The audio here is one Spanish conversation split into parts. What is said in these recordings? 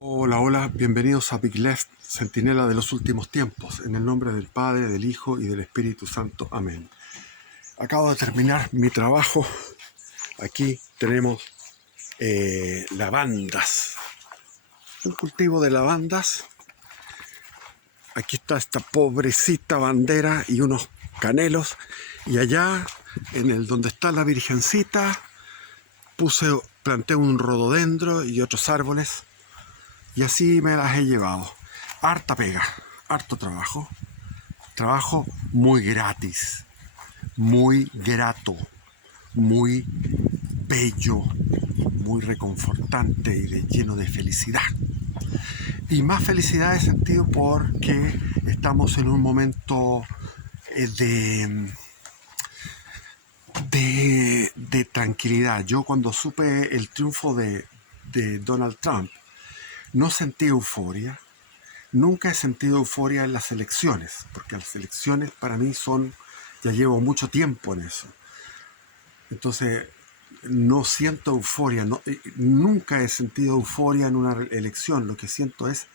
Hola, hola, bienvenidos a Big Left, Centinela de los últimos tiempos, en el nombre del Padre, del Hijo y del Espíritu Santo. Amén. Acabo de terminar mi trabajo. Aquí tenemos lavandas, un cultivo de lavandas. Aquí está esta pobrecita bandera y unos canelos. Y allá, donde está la Virgencita, planté un rododendro y otros árboles. Y así me las he llevado. Harta pega, harto trabajo. Trabajo muy gratis, muy grato, muy bello, muy reconfortante y lleno de felicidad. Y más felicidad he sentido porque estamos en un momento de tranquilidad. Yo cuando supe el triunfo de Donald Trump, no sentí euforia. Nunca he sentido euforia en las elecciones, porque las elecciones para mí ya llevo mucho tiempo en eso. Entonces, no siento euforia, nunca he sentido euforia en una elección, lo que siento es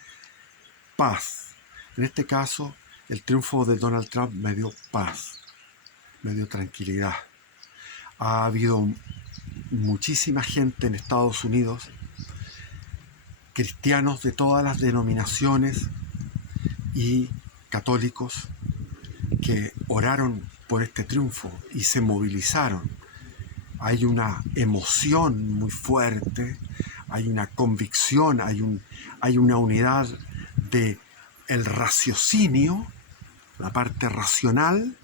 paz. En este caso, el triunfo de Donald Trump me dio paz, me dio tranquilidad. Ha habido muchísima gente en Estados Unidos, cristianos de todas las denominaciones y católicos, que oraron por este triunfo y se movilizaron. Hay una emoción muy fuerte, hay una convicción, hay una unidad de el raciocinio, la parte racional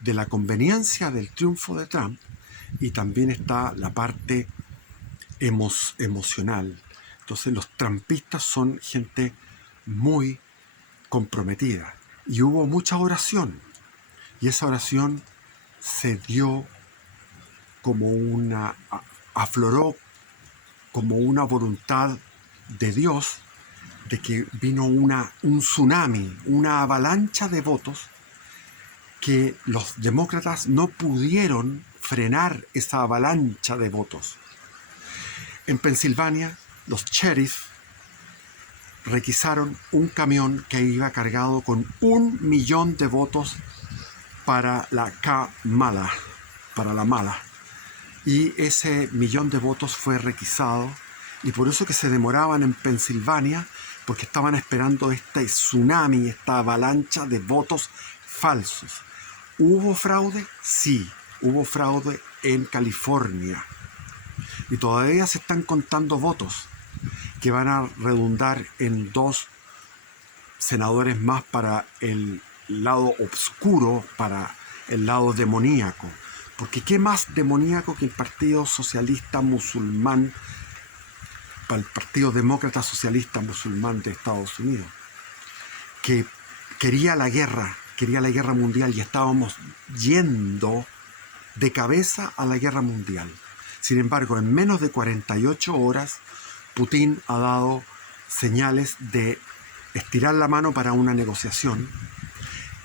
de la conveniencia del triunfo de Trump, y también está la parte emocional. Entonces los trumpistas son gente muy comprometida y hubo mucha oración. Y esa oración se dio afloró como una voluntad de Dios, de que vino un tsunami, una avalancha de votos, que los demócratas no pudieron frenar esa avalancha de votos. En Pensilvania, los sheriffs requisaron un camión que iba cargado con 1.000.000 de votos para la Kamala, para la mala. Y ese 1.000.000 de votos fue requisado, y por eso que se demoraban en Pensilvania, porque estaban esperando este tsunami, esta avalancha de votos falsos. ¿Hubo fraude? Sí, hubo fraude en California. Y todavía se están contando votos que van a redundar en 2 senadores más para el lado oscuro, para el lado demoníaco. Porque ¿qué más demoníaco que el Partido Socialista Musulmán, para el Partido Demócrata Socialista Musulmán de Estados Unidos, que quería la guerra mundial, y estábamos yendo de cabeza a la guerra mundial? Sin embargo, en menos de 48 horas, Putin ha dado señales de estirar la mano para una negociación,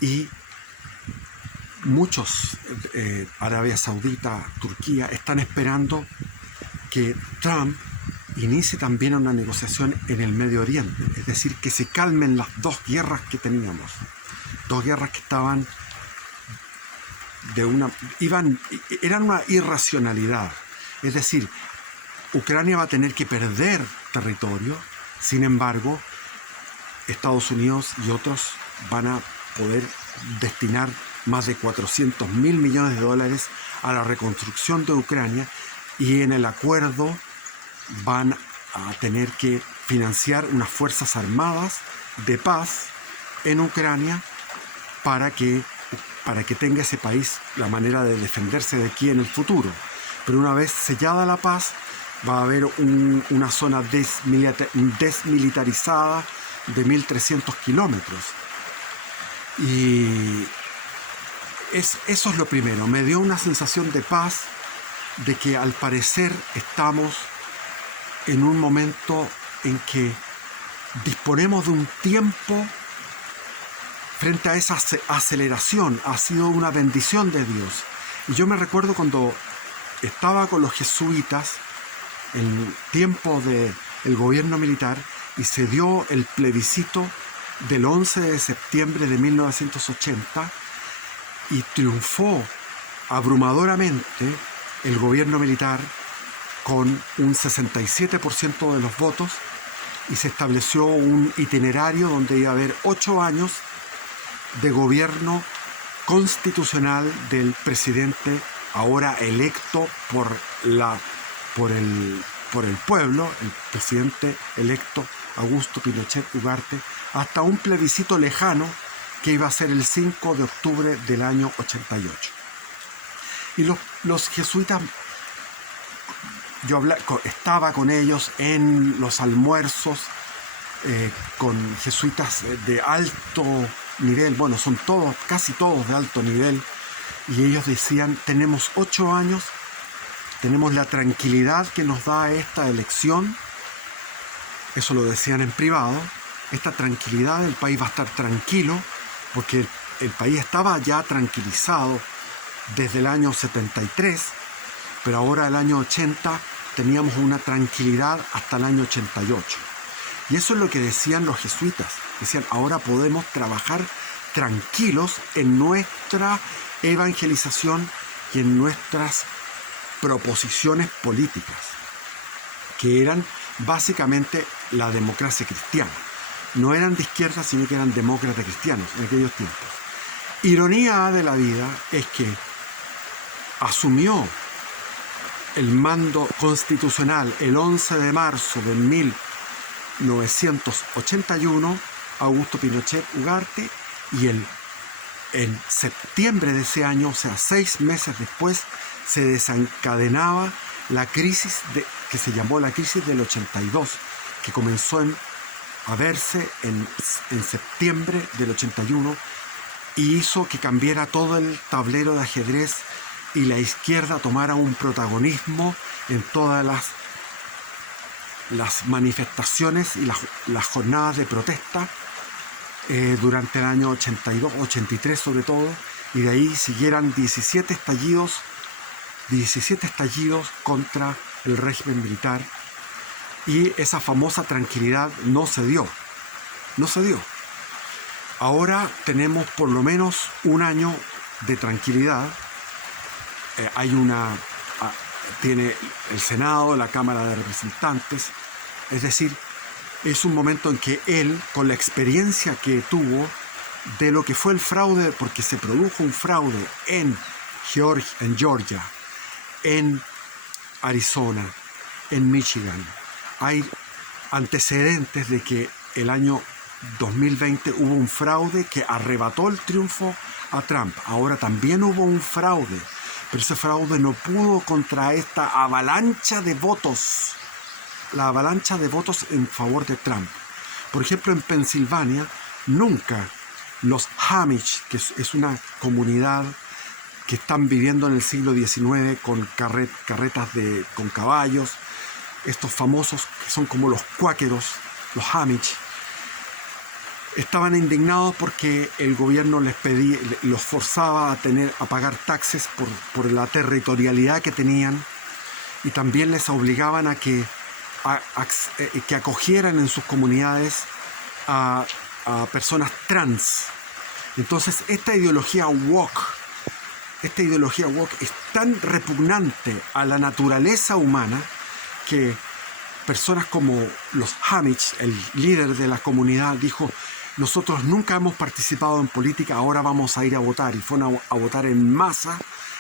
y muchos, Arabia Saudita, Turquía, están esperando que Trump inicie también una negociación en el Medio Oriente, es decir, que se calmen las 2 guerras que teníamos, 2 guerras que estaban eran una irracionalidad. Es decir, Ucrania va a tener que perder territorio, sin embargo, Estados Unidos y otros van a poder destinar más de 400.000 millones de dólares a la reconstrucción de Ucrania, y en el acuerdo van a tener que financiar unas fuerzas armadas de paz en Ucrania para que tenga ese país la manera de defenderse de aquí en el futuro. Pero una vez sellada la paz, va a haber una zona desmilitarizada de 1.300 kilómetros. Y eso es lo primero. Me dio una sensación de paz, de que al parecer estamos en un momento en que disponemos de un tiempo frente a esa aceleración. Ha sido una bendición de Dios. Y yo me recuerdo cuando estaba con los jesuitas en tiempo del gobierno militar, y se dio el plebiscito del 11 de septiembre de 1980 y triunfó abrumadoramente el gobierno militar con un 67% de los votos, y se estableció un itinerario donde iba a haber 8 años de gobierno constitucional del presidente ahora electo por el pueblo, el presidente electo Augusto Pinochet Ugarte, hasta un plebiscito lejano que iba a ser el 5 de octubre del año 88. Y los jesuitas, estaba con ellos en los almuerzos, con jesuitas de alto nivel, bueno, son todos, casi todos de alto nivel, y ellos decían: tenemos 8 años, tenemos la tranquilidad que nos da esta elección, eso lo decían en privado, esta tranquilidad, el país va a estar tranquilo, porque el país estaba ya tranquilizado desde el año 73, pero ahora el año 80 teníamos una tranquilidad hasta el año 88. Y eso es lo que decían los jesuitas. Decían: ahora podemos trabajar tranquilos en nuestra evangelización y en nuestras proposiciones políticas, que eran básicamente la democracia cristiana. No eran de izquierda, sino que eran demócratas cristianos en aquellos tiempos. Ironía de la vida es que asumió el mando constitucional el 11 de marzo de 1981 Augusto Pinochet Ugarte, y en septiembre de ese año, o sea, 6 meses después, se desencadenaba la crisis que se llamó la crisis del 82, que comenzó a verse en septiembre del 81 y hizo que cambiara todo el tablero de ajedrez y la izquierda tomara un protagonismo en todas las manifestaciones y las jornadas de protesta durante el año 82, 83 sobre todo, y de ahí siguieran 17 estallidos contra el régimen militar, y esa famosa tranquilidad no se dio. Ahora tenemos por lo menos un año de tranquilidad. Tiene el Senado, la Cámara de Representantes, es decir, es un momento en que él, con la experiencia que tuvo de lo que fue el fraude, porque se produjo un fraude en Georgia, en Arizona, en Michigan, hay antecedentes de que el año 2020 hubo un fraude que arrebató el triunfo a Trump. Ahora también hubo un fraude, pero ese fraude no pudo contra esta avalancha de votos, la avalancha de votos en favor de Trump. Por ejemplo, en Pensilvania, nunca los Amish, que es una comunidad que están viviendo en el siglo XIX con carretas con caballos, estos famosos que son como los cuáqueros, los Amish, estaban indignados porque el gobierno los forzaba a pagar taxes por la territorialidad que tenían, y también les obligaban a que acogieran en sus comunidades a personas trans. Entonces esta ideología woke es tan repugnante a la naturaleza humana que personas como los Amish, el líder de la comunidad, dijo: nosotros nunca hemos participado en política, ahora vamos a ir a votar. Y fueron a votar en masa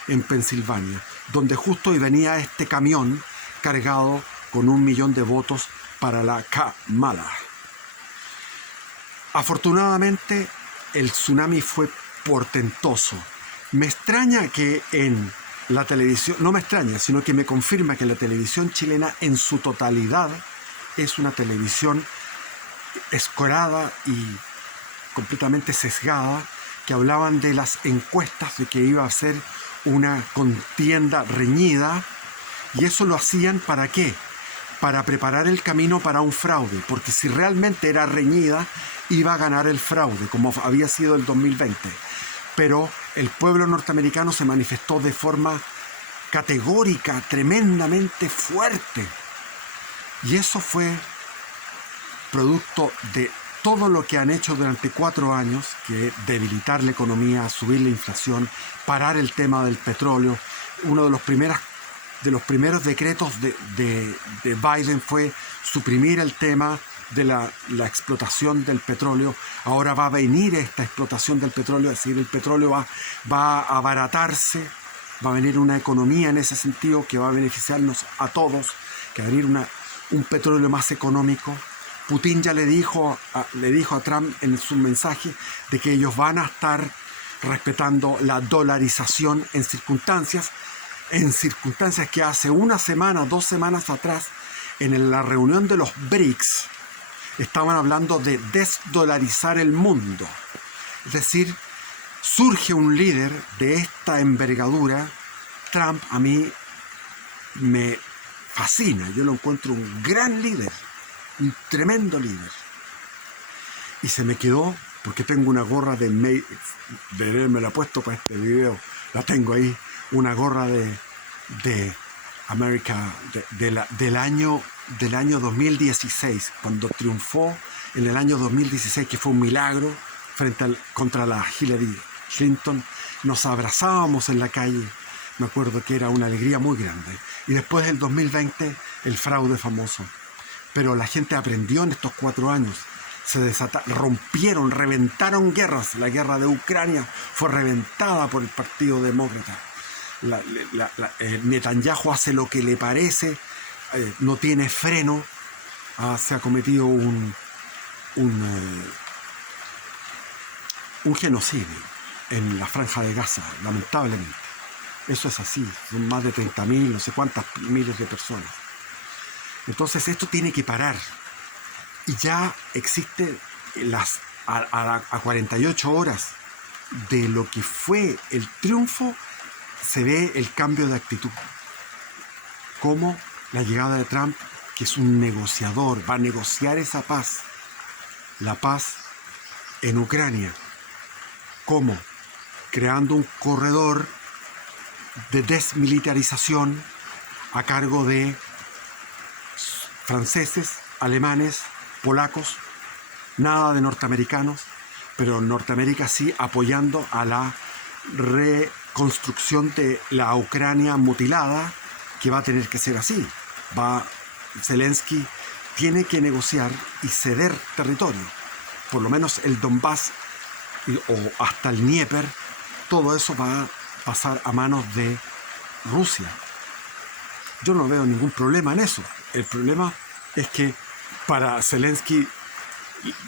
en Pensilvania, donde justo venía este camión cargado con 1 millón de votos para la Kamala. Afortunadamente, el tsunami fue portentoso. Me extraña que en la televisión, no me extraña, sino que me confirma que la televisión chilena en su totalidad es una televisión escorada y completamente sesgada, que hablaban de las encuestas, de que iba a ser una contienda reñida, y eso lo hacían ¿para qué? Para preparar el camino para un fraude, porque si realmente era reñida, iba a ganar el fraude, como había sido el 2020. Pero el pueblo norteamericano se manifestó de forma categórica, tremendamente fuerte. Y eso fue producto de todo lo que han hecho durante 4 años, que es debilitar la economía, subir la inflación, parar el tema del petróleo. Uno de los primeros decretos de Biden fue suprimir el tema de la explotación del petróleo. Ahora va a venir esta explotación del petróleo, es decir, el petróleo va a abaratarse, va a venir una economía en ese sentido que va a beneficiarnos a todos, que va a venir un petróleo más económico. Putin ya le dijo a Trump en su mensaje de que ellos van a estar respetando la dolarización en circunstancias que hace 1 semana, 2 semanas atrás, en la reunión de los BRICS, estaban hablando de desdolarizar el mundo. Es decir, surge un líder de esta envergadura. Trump a mí me fascina, yo lo encuentro un gran líder, un tremendo líder. Y se me quedó, porque tengo una gorra me la he puesto para este video, la tengo ahí, una gorra de América del año 2016, cuando triunfó en el año 2016, que fue un milagro contra la Hillary Clinton. Nos abrazábamos en la calle, me acuerdo que era una alegría muy grande. Y después del 2020, el fraude famoso. Pero la gente aprendió en estos 4 años. Reventaron guerras. La guerra de Ucrania fue reventada por el Partido Demócrata. Netanyahu hace lo que le parece, no tiene freno. Se ha cometido un genocidio en la Franja de Gaza, lamentablemente. Eso es así, son más de 30.000, no sé cuántas miles de personas. Entonces esto tiene que parar. Y ya existe a 48 horas de lo que fue el triunfo, se ve el cambio de actitud. Como la llegada de Trump, que es un negociador, va a negociar esa paz, la paz en Ucrania. ¿Cómo? Creando un corredor de desmilitarización a cargo de franceses, alemanes, polacos, nada de norteamericanos, pero Norteamérica sí apoyando a la reconstrucción de la Ucrania mutilada, que va a tener que ser así. Zelensky tiene que negociar y ceder territorio, por lo menos el Donbass o hasta el Dnieper, todo eso va a pasar a manos de Rusia. Yo no veo ningún problema en eso. El problema es que para Zelensky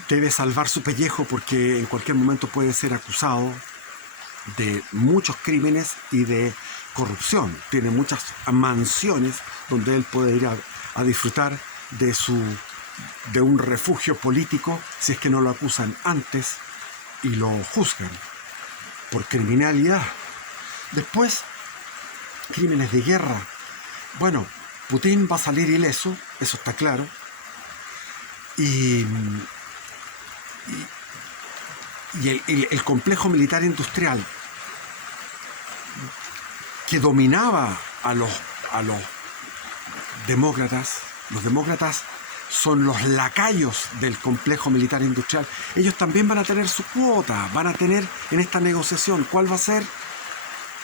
debe salvar su pellejo, porque en cualquier momento puede ser acusado de muchos crímenes y de corrupción. Tiene muchas mansiones donde él puede ir a disfrutar de un refugio político si es que no lo acusan antes y lo juzgan por criminalidad. Después, crímenes de guerra. Bueno, Putin va a salir ileso, eso está claro. Y el complejo militar industrial que dominaba a los demócratas, los demócratas son los lacayos del complejo militar industrial. Ellos también van a tener su cuota, van a tener en esta negociación. ¿Cuál va a ser?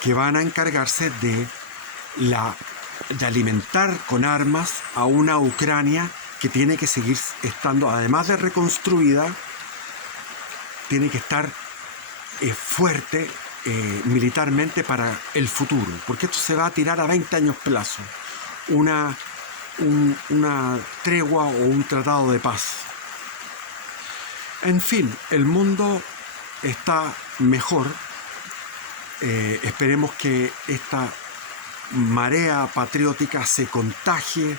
Que van a encargarse de alimentar con armas a una Ucrania que tiene que seguir estando, además de reconstruida, tiene que estar fuerte militarmente para el futuro, porque esto se va a tirar a 20 años plazo, una tregua o un tratado de paz. En fin, el mundo está mejor. Esperemos que esta marea patriótica se contagie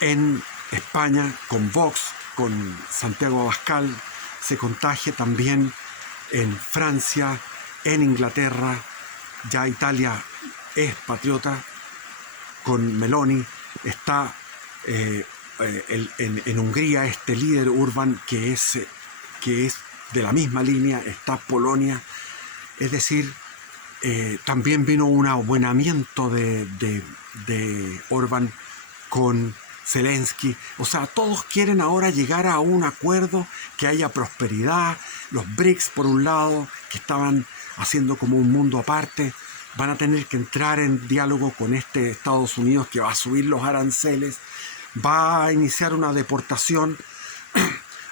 en España con Vox, con Santiago Abascal, se contagie también en Francia, en Inglaterra. Ya Italia es patriota con Meloni. Está en Hungría este líder Orbán que es de la misma línea. Está Polonia. Es decir, también vino un abonamiento de Orbán con Zelensky, o sea, todos quieren ahora llegar a un acuerdo, que haya prosperidad. Los BRICS, por un lado, que estaban haciendo como un mundo aparte, van a tener que entrar en diálogo con este Estados Unidos que va a subir los aranceles, va a iniciar una deportación,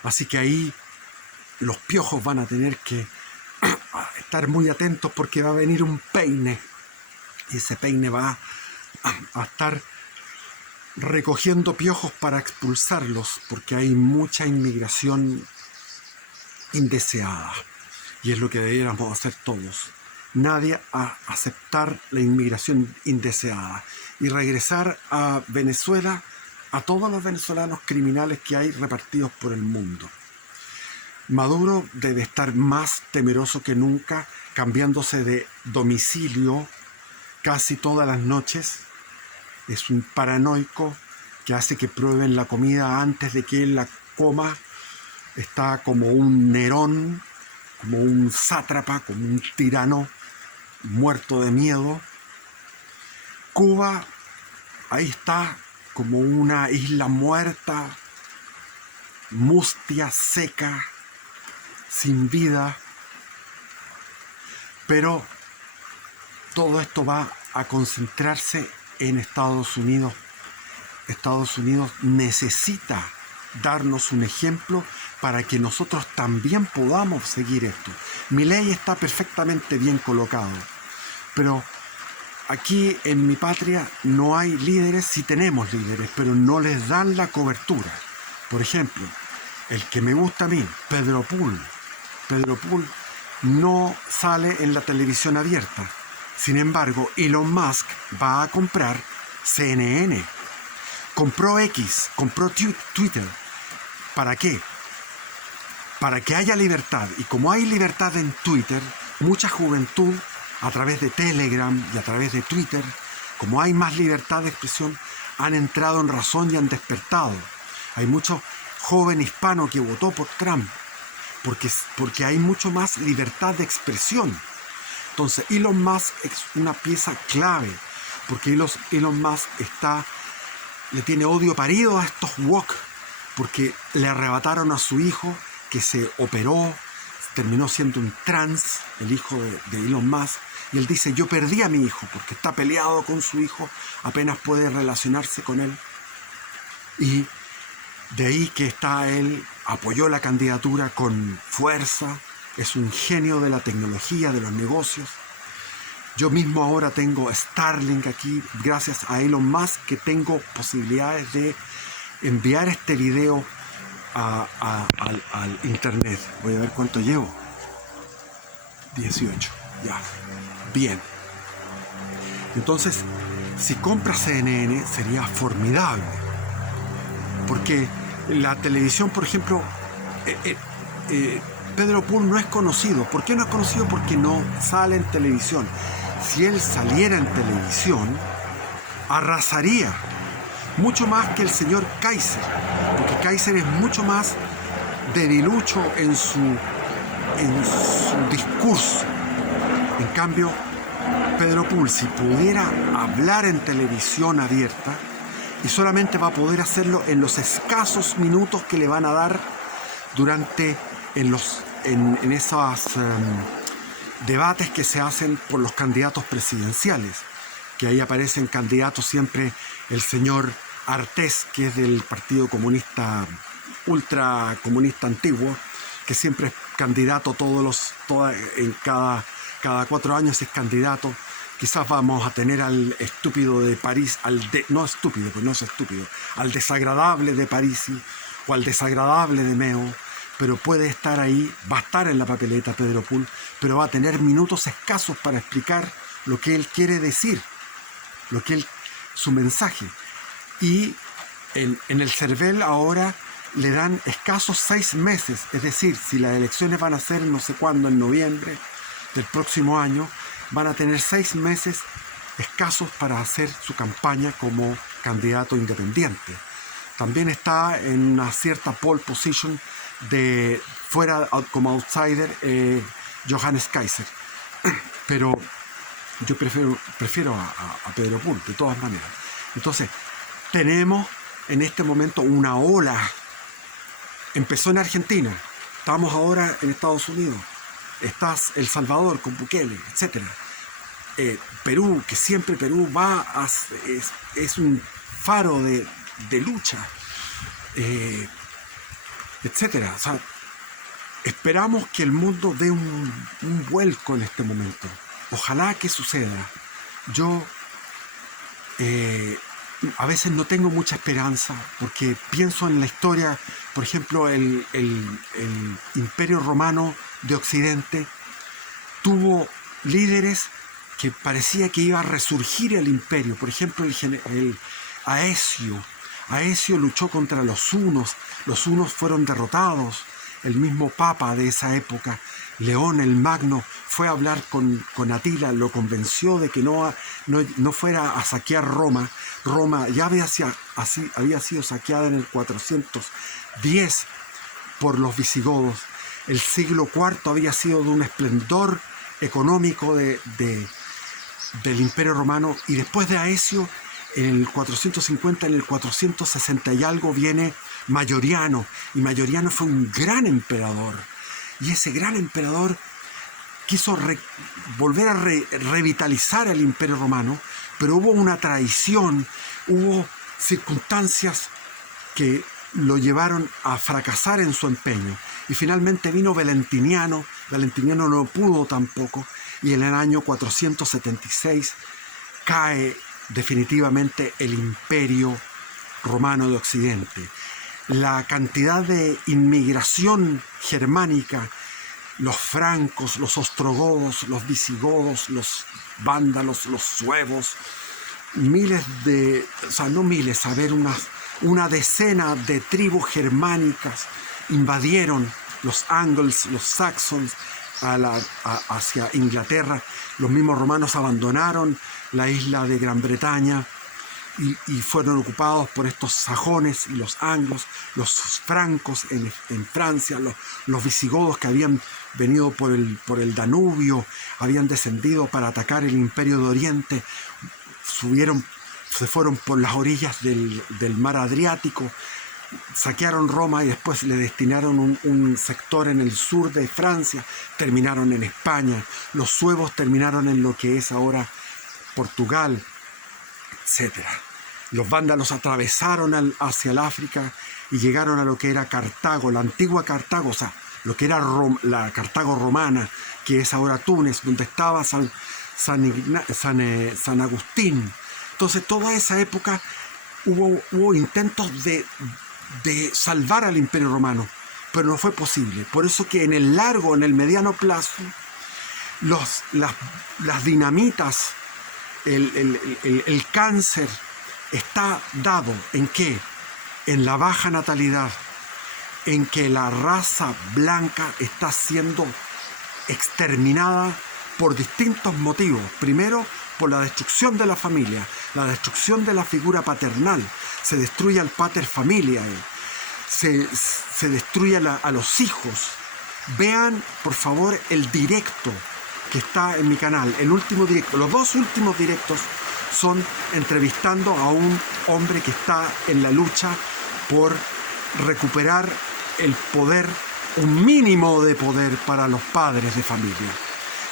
así que ahí los piojos van a tener que estar muy atentos porque va a venir un peine y ese peine va a estar recogiendo piojos para expulsarlos, porque hay mucha inmigración indeseada y es lo que deberíamos hacer todos. Nadie a aceptar la inmigración indeseada y regresar a Venezuela a todos los venezolanos criminales que hay repartidos por el mundo. Maduro debe estar más temeroso que nunca, cambiándose de domicilio casi todas las noches. Es un paranoico que hace que prueben la comida antes de que él la coma. Está como un Nerón, como un sátrapa, como un tirano muerto de miedo. Cuba, ahí está como una isla muerta, mustia, seca, sin vida. Pero todo esto va a concentrarse en Estados Unidos. Estados Unidos necesita darnos un ejemplo para que nosotros también podamos seguir esto. Milei está perfectamente bien colocado, pero aquí en mi patria no hay líderes, sí tenemos líderes, pero no les dan la cobertura. Por ejemplo, el que me gusta a mí, Pedro Pool. Pedro Pool no sale en la televisión abierta. Sin embargo, Elon Musk va a comprar CNN. Compró X, compró Twitter. ¿Para qué? Para que haya libertad. Y como hay libertad en Twitter, mucha juventud a través de Telegram y a través de Twitter, como hay más libertad de expresión, han entrado en razón y han despertado. Hay mucho joven hispano que votó por Trump porque hay mucho más libertad de expresión. Entonces Elon Musk es una pieza clave, porque Elon Musk le tiene odio parido a estos woke, porque le arrebataron a su hijo, que se operó, terminó siendo un trans, el hijo de Elon Musk, y él dice, yo perdí a mi hijo, porque está peleado con su hijo, apenas puede relacionarse con él. Y de ahí que está él, apoyó la candidatura con fuerza, es un genio de la tecnología, de los negocios. Yo mismo ahora tengo Starlink aquí, gracias a Elon Musk, que tengo posibilidades de enviar este video al internet. Voy a ver cuánto llevo. 18, ya. Bien. Entonces, si compras CNN sería formidable. Porque la televisión, por ejemplo, Pedro Pool no es conocido. ¿Por qué no es conocido? Porque no sale en televisión. Si él saliera en televisión, arrasaría mucho más que el señor Kaiser, porque Kaiser es mucho más debilucho en su discurso. En cambio, Pedro Pool, si pudiera hablar en televisión abierta, y solamente va a poder hacerlo en los escasos minutos que le van a dar en esos debates que se hacen por los candidatos presidenciales, que ahí aparecen candidatos siempre el señor Artés, que es del Partido Comunista, ultra comunista antiguo, que siempre es candidato cada 4 años es candidato. Quizás vamos a tener al estúpido de París, no estúpido, pues no es estúpido, al desagradable de Parisi o al desagradable de Meo, pero puede estar ahí, va a estar en la papeleta Pedro Pool, pero va a tener minutos escasos para explicar lo que él quiere decir, su mensaje. Y en el CERVEL ahora le dan escasos 6 meses, es decir, si las elecciones van a ser no sé cuándo, en noviembre del próximo año, van a tener 6 meses escasos para hacer su campaña como candidato independiente. También está en una cierta pole position de fuera como outsider Johannes Kaiser. Pero yo prefiero a Pedro Pool, de todas maneras. Entonces, tenemos en este momento una ola. Empezó en Argentina, estamos ahora en Estados Unidos, estás El Salvador con Bukele, etc. Perú, que siempre Perú es un faro de lucha, etc. O sea, esperamos que el mundo dé un vuelco en este momento. Ojalá que suceda. Yo a veces no tengo mucha esperanza porque pienso en la historia, por ejemplo, el Imperio Romano de Occidente tuvo líderes que parecía que iba a resurgir el imperio. Por ejemplo, el Aecio. Aecio luchó contra los hunos fueron derrotados. El mismo papa de esa época, León el Magno, fue a hablar con Atila, lo convenció de que no fuera a saquear Roma. Roma ya había sido saqueada en el 410 por los visigodos. El siglo IV había sido de un esplendor económico del Imperio Romano, y después de Aecio, en el 450, en el 460 y algo, viene Mayoriano, y Mayoriano fue un gran emperador, y ese gran emperador quiso volver a revitalizar el Imperio Romano, pero hubo una traición, hubo circunstancias que lo llevaron a fracasar en su empeño, y finalmente vino Valentiniano no pudo tampoco, y en el año 476 cae definitivamente el Imperio Romano de Occidente. La cantidad de inmigración germánica, los francos, los ostrogodos, los visigodos, los vándalos, los suevos, una decena de tribus germánicas invadieron los angles, los saxons, hacia Inglaterra. Los mismos romanos abandonaron la isla de Gran Bretaña y fueron ocupados por estos sajones y los anglos, los francos en Francia, los visigodos que habían venido por el Danubio, habían descendido para atacar el Imperio de Oriente, se fueron por las orillas del mar Adriático, saquearon Roma y después le destinaron un sector en el sur de Francia, terminaron en España, los suevos terminaron en lo que es ahora Portugal, etc. Los vándalos atravesaron hacia el África y llegaron a lo que era Cartago, la antigua Cartago, o sea, lo que era la Cartago romana, que es ahora Túnez, donde estaba San Agustín. Entonces, toda esa época hubo intentos de salvar al Imperio Romano, pero no fue posible. Por eso que en el mediano plazo, las dinamitas, el cáncer está dado ¿en qué? En la baja natalidad, en que la raza blanca está siendo exterminada por distintos motivos. Primero, por la destrucción de la familia, la destrucción de la figura paternal. Se destruye al pater familiae, se destruye a los hijos. Vean, por favor, el directo que está en mi canal, el último directo. Los dos últimos directos son entrevistando a un hombre que está en la lucha por recuperar el poder, un mínimo de poder para los padres de familia.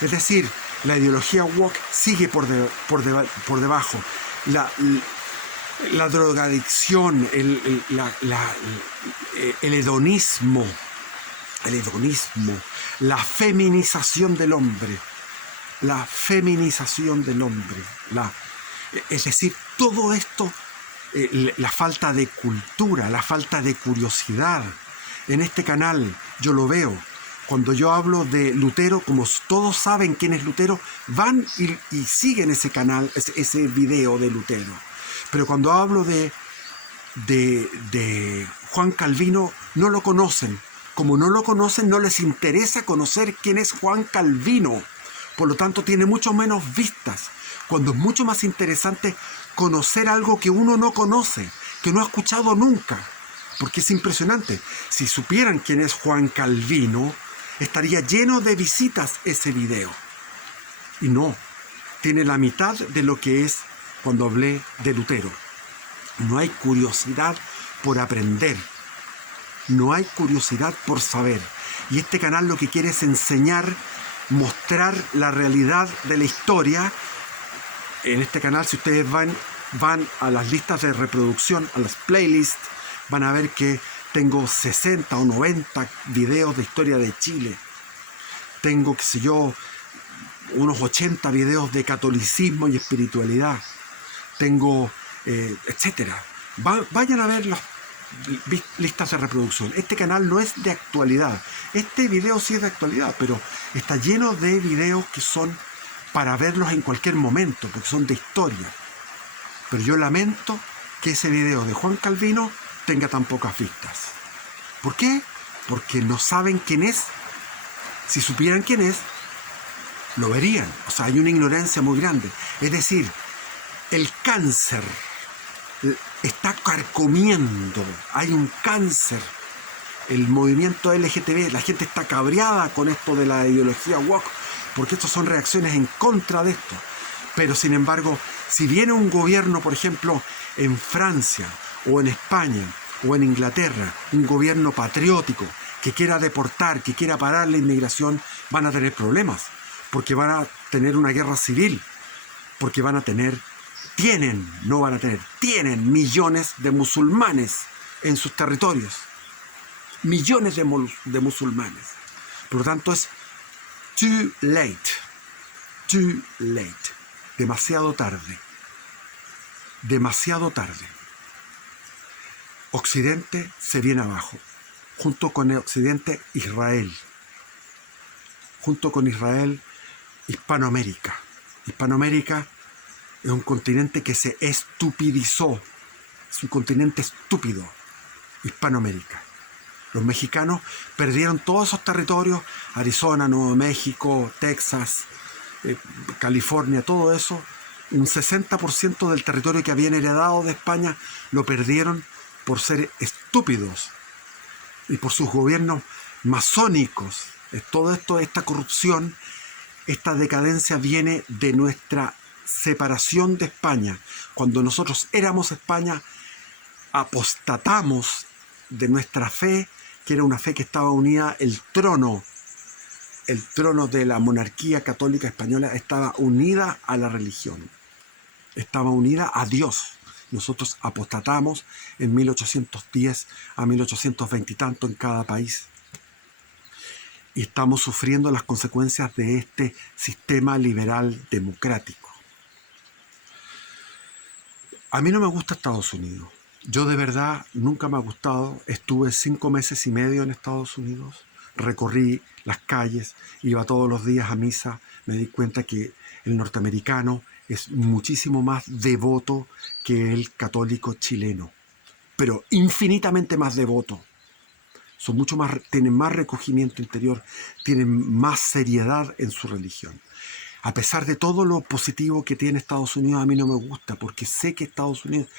Es decir, la ideología woke sigue por debajo. La drogadicción, el hedonismo, la feminización del hombre, es decir, todo esto, la falta de cultura, la falta de curiosidad. En este canal yo lo veo. Cuando yo hablo de Lutero, como todos saben quién es Lutero, van y siguen ese canal, ese video de Lutero. Pero cuando hablo de Juan Calvino, no lo conocen. Como no lo conocen, no les interesa conocer quién es Juan Calvino. Por lo tanto, tiene mucho menos vistas. Cuando es mucho más interesante conocer algo que uno no conoce, que no ha escuchado nunca. Porque es impresionante. Si supieran quién es Juan Calvino, estaría lleno de visitas ese video. Y no, tiene la mitad de lo que es cuando hablé de Lutero. No hay curiosidad por aprender. No hay curiosidad por saber. Y este canal lo que quiere es enseñar, mostrar la realidad de la historia. En este canal, si ustedes van a las listas de reproducción, a las playlists, van a ver que tengo 60 o 90 videos de historia de Chile. Tengo, qué sé yo, unos 80 videos de catolicismo y espiritualidad. Tengo, etcétera. Vayan a ver las listas de reproducción. Este canal no es de actualidad. Este video sí es de actualidad, pero está lleno de videos que son para verlos en cualquier momento, porque son de historia. Pero yo lamento que ese video de Juan Calvino tenga tan pocas vistas. ¿Por qué? Porque no saben quién es. Si supieran quién es, lo verían. O sea, hay una ignorancia muy grande. Es decir, el cáncer está carcomiendo. Hay un cáncer. El movimiento LGTB, la gente está cabreada con esto de la ideología woke, porque estas son reacciones en contra de esto. Pero sin embargo, si viene un gobierno, por ejemplo, en Francia o en España o en Inglaterra, un gobierno patriótico que quiera deportar, que quiera parar la inmigración, van a tener problemas, porque van a tener una guerra civil, porque tienen millones de musulmanes en sus territorios. Millones de musulmanes. Por lo tanto, es too late. Too late. Demasiado tarde. Demasiado tarde. Occidente se viene abajo. Junto con el Occidente, Israel. Junto con Israel, Hispanoamérica. Hispanoamérica es un continente que se estupidizó. Es un continente estúpido. Hispanoamérica. Los mexicanos perdieron todos esos territorios, Arizona, Nuevo México, Texas, California, todo eso. Un 60% del territorio que habían heredado de España lo perdieron por ser estúpidos y por sus gobiernos masónicos. Todo esto, esta corrupción, esta decadencia viene de nuestra separación de España. Cuando nosotros éramos España, apostatamos de nuestra fe, que era una fe que estaba unida, el trono de la monarquía católica española estaba unida a la religión, estaba unida a Dios. Nosotros apostatamos en 1810 a 1820 y tanto en cada país. Y estamos sufriendo las consecuencias de este sistema liberal democrático. A mí no me gusta Estados Unidos. Yo de verdad nunca me ha gustado. Estuve 5 meses y medio en Estados Unidos. Recorrí las calles, iba todos los días a misa. Me di cuenta que el norteamericano es muchísimo más devoto que el católico chileno. Pero infinitamente más devoto. Son mucho más, tienen más recogimiento interior, tienen más seriedad en su religión. A pesar de todo lo positivo que tiene Estados Unidos, a mí no me gusta, porque sé que Estados Unidos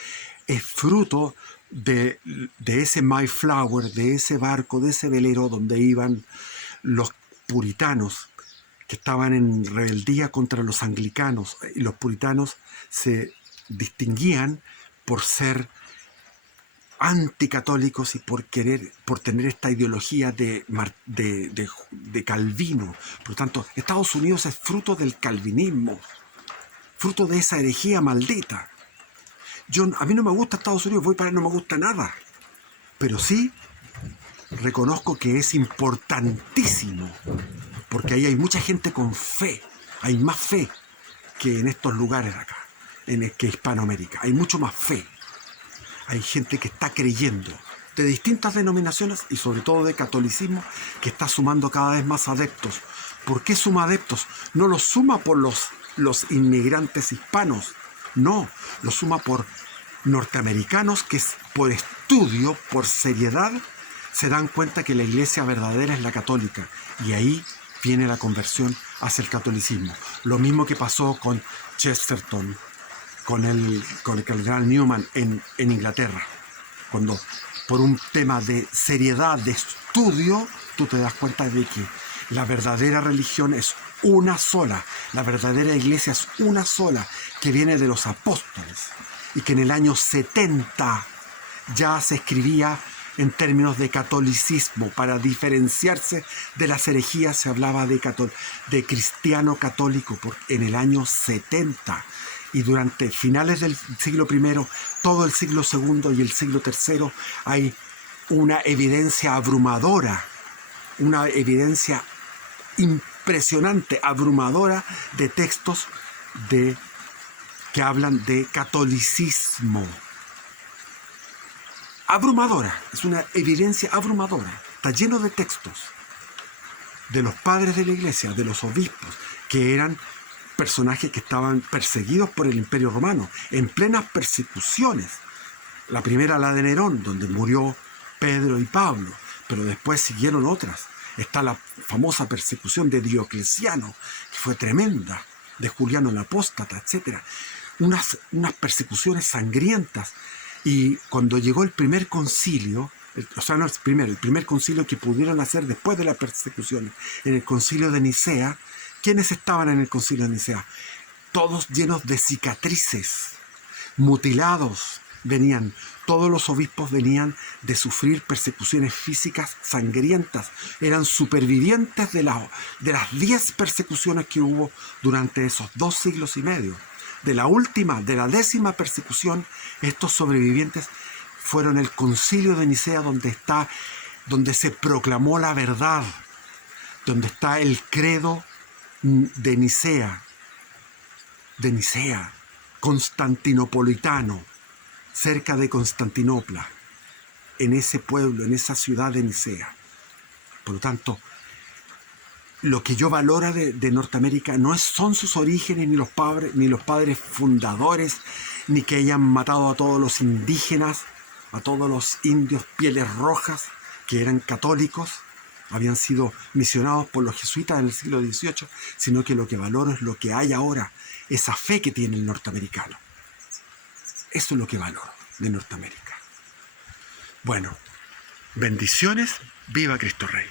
es fruto de ese Mayflower, de ese barco, de ese velero donde iban los puritanos que estaban en rebeldía contra los anglicanos. Y los puritanos se distinguían por ser anticatólicos y por tener esta ideología de Calvino. Por lo tanto, Estados Unidos es fruto del calvinismo, fruto de esa herejía maldita. A mí no me gusta Estados Unidos, no me gusta nada, pero sí reconozco que es importantísimo, porque ahí hay mucha gente con fe, hay más fe que en estos lugares de acá, que Hispanoamérica, hay mucho más fe. Hay gente que está creyendo, de distintas denominaciones y sobre todo de catolicismo, que está sumando cada vez más adeptos. ¿Por qué suma adeptos? No los suma por los inmigrantes hispanos, no, los suma por norteamericanos que por estudio, por seriedad, se dan cuenta que la iglesia verdadera es la católica, y ahí viene la conversión hacia el catolicismo. Lo mismo que pasó con Chesterton, con el cardenal Newman en Inglaterra, cuando por un tema de seriedad, de estudio, tú te das cuenta de que la verdadera religión es una sola, la verdadera iglesia es una sola, que viene de los apóstoles, y que en el año 70 ya se escribía en términos de catolicismo. Para diferenciarse de las herejías se hablaba de cristiano católico en el año 70. Y durante finales del siglo I, todo el siglo II y el siglo III, hay una evidencia abrumadora, una evidencia impresionante, abrumadora de textos que hablan de catolicismo. Abrumadora, es una evidencia abrumadora. Está lleno de textos de los padres de la iglesia, de los obispos, que eran personajes que estaban perseguidos por el Imperio Romano, en plenas persecuciones. La primera, la de Nerón, donde murió Pedro y Pablo, pero después siguieron otras. Está la famosa persecución de Diocleciano, que fue tremenda, de Juliano el Apóstata, etc. Unas persecuciones sangrientas. Y cuando llegó el primer concilio, el primer concilio que pudieron hacer después de la persecución, en el concilio de Nicea, ¿quiénes estaban en el concilio de Nicea? Todos llenos de cicatrices, mutilados venían. Todos los obispos venían de sufrir persecuciones físicas sangrientas. Eran supervivientes de las 10 persecuciones que hubo durante esos 2 siglos y medio. De la 10ª persecución, estos sobrevivientes fueron el concilio de Nicea, donde se proclamó la verdad, donde está el credo de Nicea, constantinopolitano, cerca de Constantinopla, en ese pueblo, en esa ciudad de Nicea. Por lo tanto, lo que yo valoro de Norteamérica no son sus orígenes, ni los padres fundadores, ni que hayan matado a todos los indígenas, a todos los indios pieles rojas, que eran católicos, habían sido misionados por los jesuitas en el siglo XVIII, sino que lo que valoro es lo que hay ahora, esa fe que tiene el norteamericano. Eso es lo que valoro de Norteamérica. Bueno, bendiciones, viva Cristo Rey.